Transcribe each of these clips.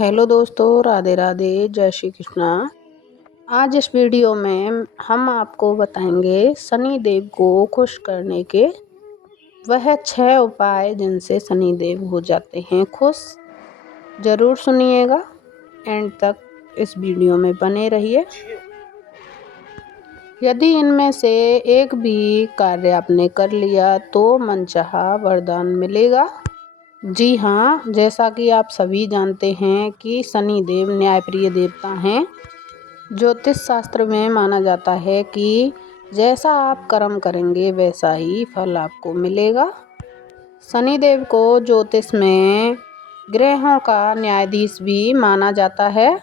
Hello दोस्तों, राधे राधे, जय श्री कृष्णा। आज इस वीडियो में हम आपको बताएंगे शनि देव को खुश करने के वह 6 उपाय जिनसे शनि देव हो जाते हैं खुश। ज़रूर सुनिएगा, एंड तक इस वीडियो में बने रहिए। यदि इनमें से एक भी कार्य आपने कर लिया तो मनचाहा वरदान मिलेगा। जी हाँ, जैसा कि आप सभी जानते हैं कि शनि देव न्यायप्रिय देवता हैं। ज्योतिष शास्त्र में माना जाता है कि जैसा आप कर्म करेंगे वैसा ही फल आपको मिलेगा। शनि देव को ज्योतिष में ग्रहों का न्यायाधीश भी माना जाता है।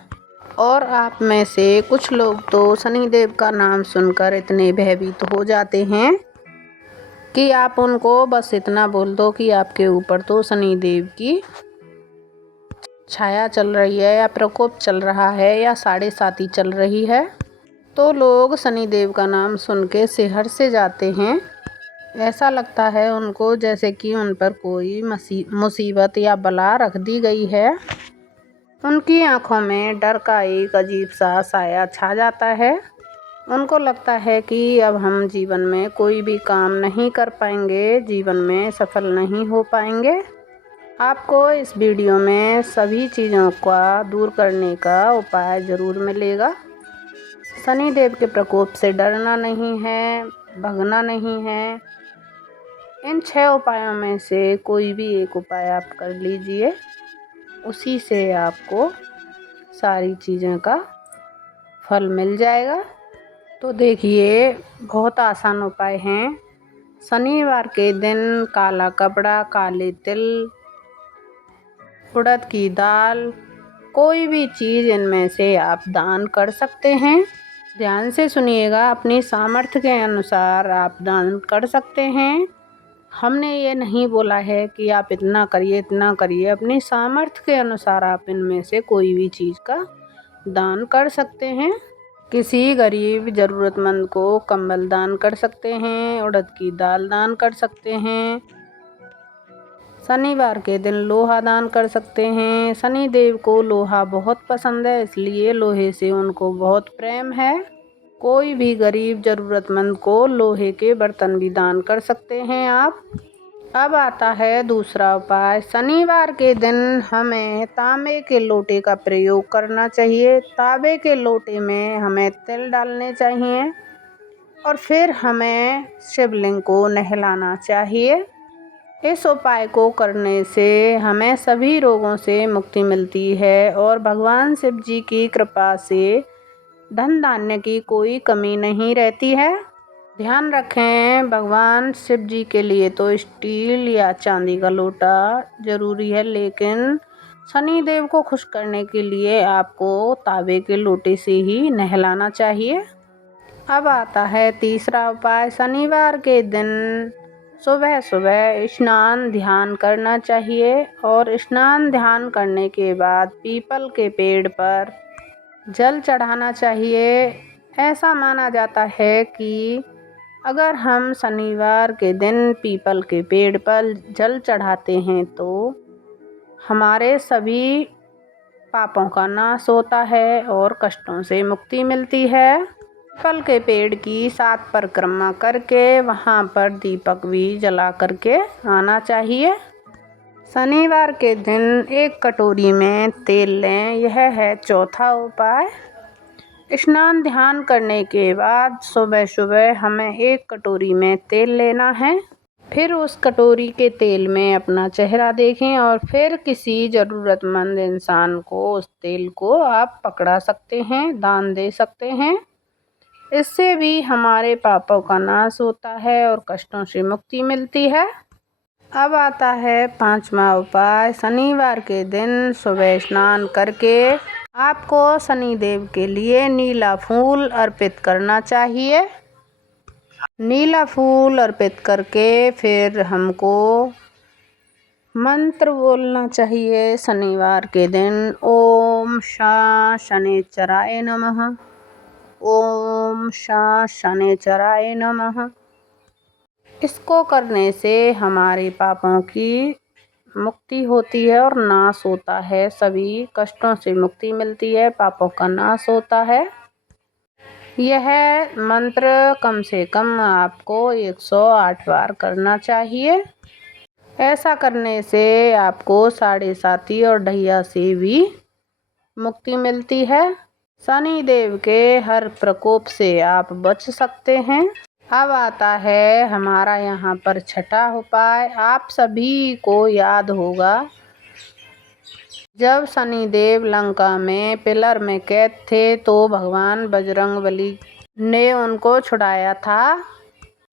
और आप में से कुछ लोग तो शनि देव का नाम सुनकर इतने भयभीत हो जाते हैं कि आप उनको बस इतना बोल दो कि आपके ऊपर तो शनि देव की छाया चल रही है या प्रकोप चल रहा है या 7.5 चल रही है, तो लोग शनि देव का नाम सुन के सिहर से जाते हैं। ऐसा लगता है उनको जैसे कि उन पर कोई मुसीबत या बला रख दी गई है। उनकी आंखों में डर का एक अजीब सा साया छा जाता है। उनको लगता है कि अब हम जीवन में कोई भी काम नहीं कर पाएंगे, जीवन में सफल नहीं हो पाएंगे। आपको इस वीडियो में सभी चीज़ों का दूर करने का उपाय ज़रूर मिलेगा। शनि देव के प्रकोप से डरना नहीं है, भगना नहीं है। इन 6 उपायों में से कोई भी एक उपाय आप कर लीजिए, उसी से आपको सारी चीज़ों का फल मिल जाएगा। तो देखिए, बहुत आसान उपाय हैं। शनिवार के दिन काला कपड़ा, काले तिल, उड़द की दाल, कोई भी चीज़ इनमें से आप दान कर सकते हैं। ध्यान से सुनिएगा, अपनी सामर्थ्य के अनुसार आप दान कर सकते हैं। हमने ये नहीं बोला है कि आप इतना करिए इतना करिए, अपनी सामर्थ्य के अनुसार आप इनमें से कोई भी चीज़ का दान कर सकते हैं। किसी गरीब ज़रूरतमंद को कंबल दान कर सकते हैं, उड़द की दाल दान कर सकते हैं। शनिवार के दिन लोहा दान कर सकते हैं। शनि देव को लोहा बहुत पसंद है, इसलिए लोहे से उनको बहुत प्रेम है। कोई भी गरीब ज़रूरतमंद को लोहे के बर्तन भी दान कर सकते हैं आप। अब आता है दूसरा उपाय। शनिवार के दिन हमें तांबे के लोटे का प्रयोग करना चाहिए। तांबे के लोटे में हमें तिल डालने चाहिए और फिर हमें शिवलिंग को नहलाना चाहिए। इस उपाय को करने से हमें सभी रोगों से मुक्ति मिलती है और भगवान शिव जी की कृपा से धन धान्य की कोई कमी नहीं रहती है। ध्यान रखें, भगवान शिव जी के लिए तो स्टील या चांदी का लोटा ज़रूरी है, लेकिन शनि देव को खुश करने के लिए आपको तांबे के लोटे से ही नहलाना चाहिए। अब आता है तीसरा उपाय। शनिवार के दिन सुबह सुबह स्नान ध्यान करना चाहिए और स्नान ध्यान करने के बाद पीपल के पेड़ पर जल चढ़ाना चाहिए। ऐसा माना जाता है कि अगर हम शनिवार के दिन पीपल के पेड़ पर जल चढ़ाते हैं तो हमारे सभी पापों का नाश होता है और कष्टों से मुक्ति मिलती है। पीपल के पेड़ की 7 परिक्रमा करके वहाँ पर दीपक भी जला करके आना चाहिए। शनिवार के दिन एक कटोरी में तेल लें, यह है चौथा उपाय। स्नान ध्यान करने के बाद सुबह सुबह हमें एक कटोरी में तेल लेना है। फिर उस कटोरी के तेल में अपना चेहरा देखें और फिर किसी ज़रूरतमंद इंसान को उस तेल को आप पकड़ा सकते हैं, दान दे सकते हैं। इससे भी हमारे पापों का नाश होता है और कष्टों से मुक्ति मिलती है। अब आता है 5वां उपाय। शनिवार के दिन सुबह स्नान करके आपको शनि देव के लिए नीला फूल अर्पित करना चाहिए। नीला फूल अर्पित करके फिर हमको मंत्र बोलना चाहिए शनिवार के दिन। ओम शा शनिचराय नमः, ओम शा शनिचराय नमः। इसको करने से हमारे पापों की मुक्ति होती है और नाश होता है। सभी कष्टों से मुक्ति मिलती है, पापों का नाश होता है। यह मंत्र कम से कम आपको 108 बार करना चाहिए। ऐसा करने से आपको साढ़े साती और ढैया से भी मुक्ति मिलती है। शनि देव के हर प्रकोप से आप बच सकते हैं। अब आता है हमारा यहाँ पर छठा उपाय। आप सभी को याद होगा, जब शनिदेव लंका में पिलर में कैद थे तो भगवान बजरंगबली ने उनको छुड़ाया था।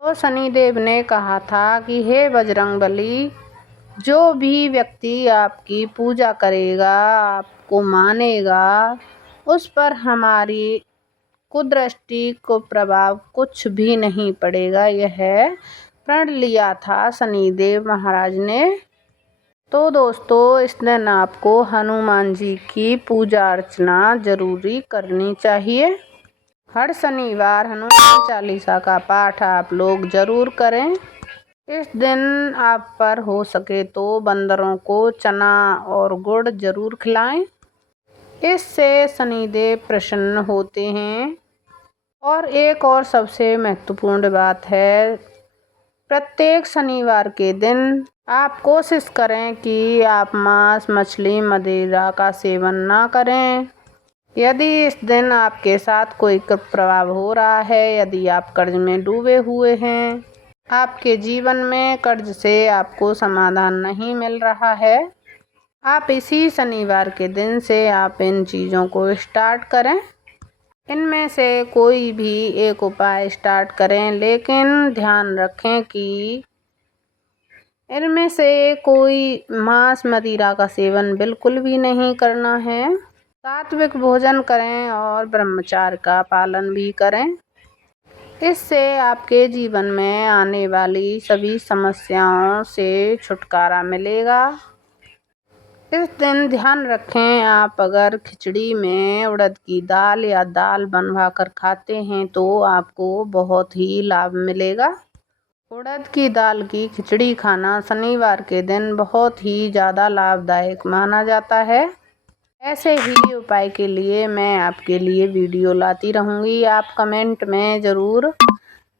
तो शनिदेव ने कहा था कि हे बजरंगबली, जो भी व्यक्ति आपकी पूजा करेगा, आपको मानेगा, उस पर हमारी कुदृष्टि को प्रभाव कुछ भी नहीं पड़ेगा। यह प्रण लिया था शनिदेव महाराज ने। तो दोस्तों, इस दिन आपको हनुमान जी की पूजा अर्चना जरूरी करनी चाहिए। हर शनिवार हनुमान चालीसा का पाठ आप लोग जरूर करें। इस दिन आप पर हो सके तो बंदरों को चना और गुड़ जरूर खिलाएं। इससे शनिदेव प्रसन्न होते हैं। और एक और सबसे महत्वपूर्ण बात है, प्रत्येक शनिवार के दिन आप कोशिश करें कि आप मांस, मछली, मदिरा का सेवन ना करें। यदि इस दिन आपके साथ कोई प्रभाव हो रहा है, यदि आप कर्ज में डूबे हुए हैं, आपके जीवन में कर्ज से आपको समाधान नहीं मिल रहा है, आप इसी शनिवार के दिन से आप इन चीज़ों को स्टार्ट करें। इनमें से कोई भी एक उपाय स्टार्ट करें, लेकिन ध्यान रखें कि इनमें से कोई मांस, मदिरा का सेवन बिल्कुल भी नहीं करना है। सात्विक भोजन करें और ब्रह्मचर्य का पालन भी करें। इससे आपके जीवन में आने वाली सभी समस्याओं से छुटकारा मिलेगा। इस दिन ध्यान रखें, आप अगर खिचड़ी में उड़द की दाल या दाल बनवा कर खाते हैं तो आपको बहुत ही लाभ मिलेगा। उड़द की दाल की खिचड़ी खाना शनिवार के दिन बहुत ही ज़्यादा लाभदायक माना जाता है। ऐसे ही उपाय के लिए मैं आपके लिए वीडियो लाती रहूँगी। आप कमेंट में ज़रूर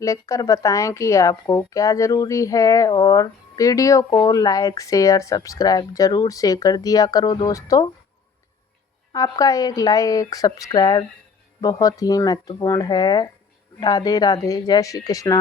लिखकर बताएं कि आपको क्या ज़रूरी है, और वीडियो को लाइक, शेयर, सब्सक्राइब ज़रूर से कर दिया करो दोस्तों। आपका एक लाइक, सब्सक्राइब बहुत ही महत्वपूर्ण है। राधे राधे, जय श्री कृष्णा।